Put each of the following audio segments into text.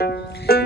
Música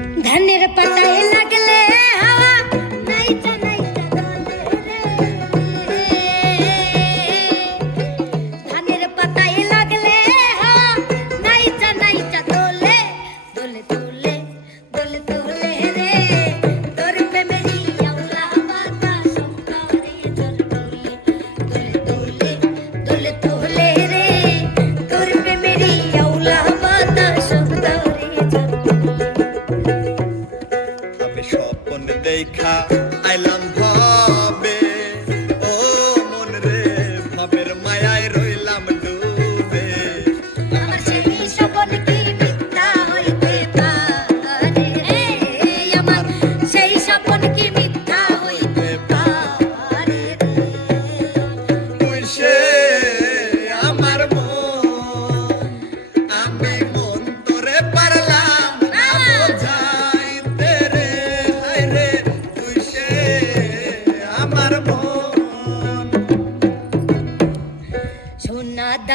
Take care. 等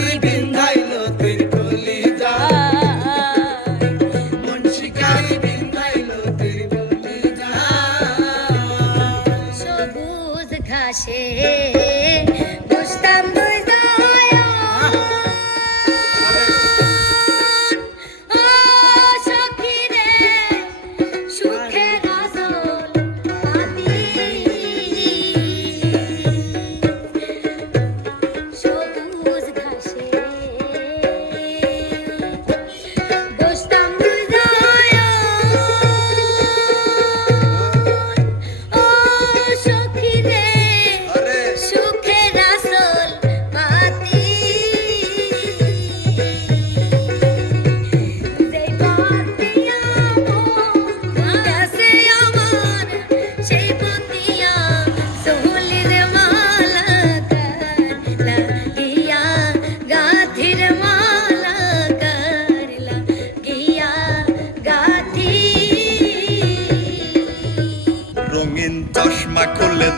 arrepiento.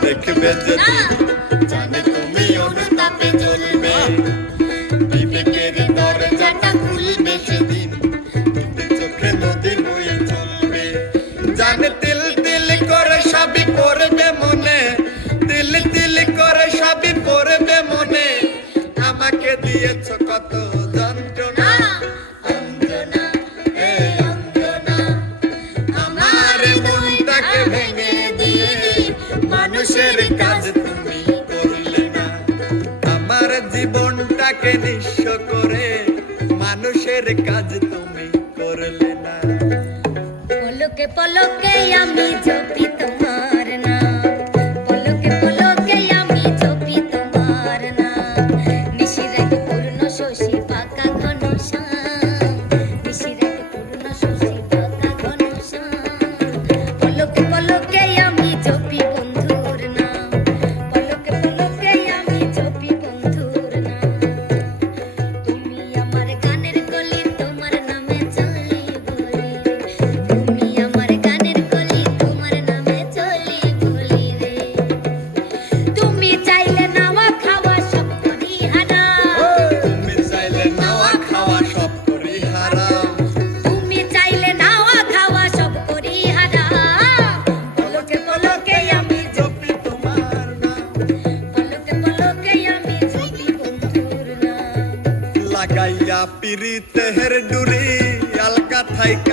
দেখবে যদি জানি তুমি অনুতাপে জ্বলবে বিবেকের দরজাটা খুলবে সেদিন। তুমি চোখে নদী বয়ে চলবে। জানে তিল তিল করে সবই করবে মনে। তিল তিল করে সবই করবে মনে। আমাকে দিয়েছ কত পলকে পলকে আমি জপি তোমার পিরি তেহের ডুরি আলকা থাইকা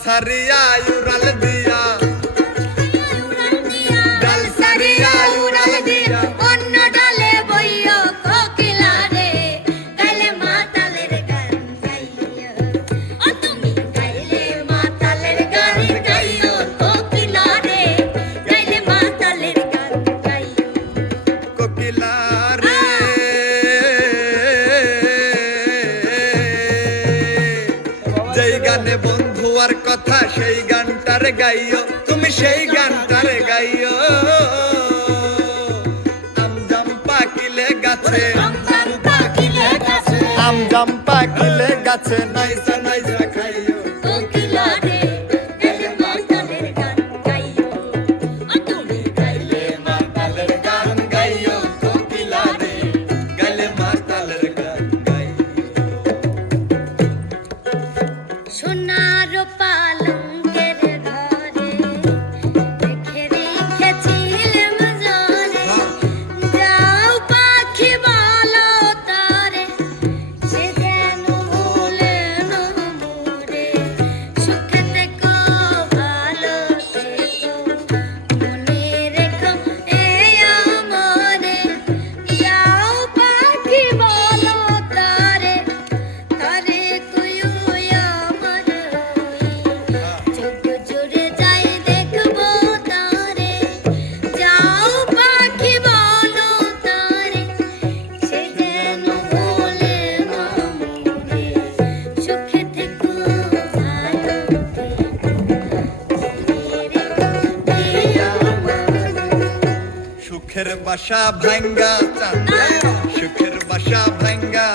সারিয়া উড়াল দিয়া। ডাল সারিয়া উড়াল দিয়া অন্য ডালে বইয় কোকিলা রে গাইলে মাতালের গান গাইয় ও তুমি গাইলে মাতালের গান গাইয় কোকিলা রে গাইলে মাতালের গান গাইয় কোকিলা রে জয় গানে বল হওয়ার কথা সেই গানটার গাইও তুমি সেই গানটার গাইও। আমজাম পাকিলে গাছে আমজাম পাকিলে গাছে নাইসা নাইসা বাসা ভাঙ্গা সুখের বাসা ভাঙ্গা